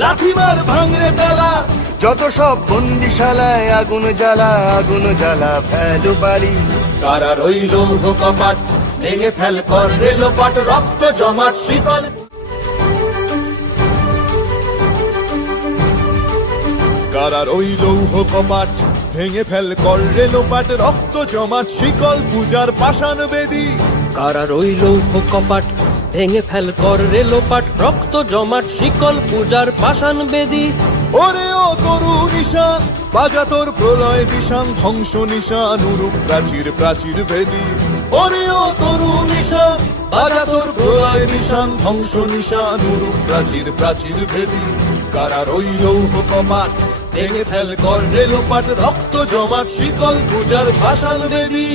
লাঠি মার ভাঙরে তালা, যত সব বন্দিশালায় আগুন জ্বালা ফেলো বাড়ি। কারা রইল কপাট, ভেঙে ফেল কর রেলোপাট, রক্ত জমাট শিকল। কারা রইল কপাট, ভেঙে ফেল কর রেলোপাট, রক্ত জমাট শিকল পূজার পাষাণ বেদী। কারা রইল কপাট, ভেঙে ফেল কর রেলোপাট, রক্ত জমাট শিকল পূজার পাষাণ বেদী। ওরে ও তরু নিশান, বাজা তোর প্রলয় নিশান, ধ্বংস নিশান উরুপ প্রাচীর প্রাচীর ভেদী। ওরে ও তরু নিশান, বাজা তোর প্রলয় নিশান, ধ্বংস নিশান উরুপ প্রাচীর প্রাচীর ভেদী। কারা রইল কপাট, ভেঙে ফেল কর রেলোপাট, রক্ত জমাট শিকল পূজার পাষাণ বেদী।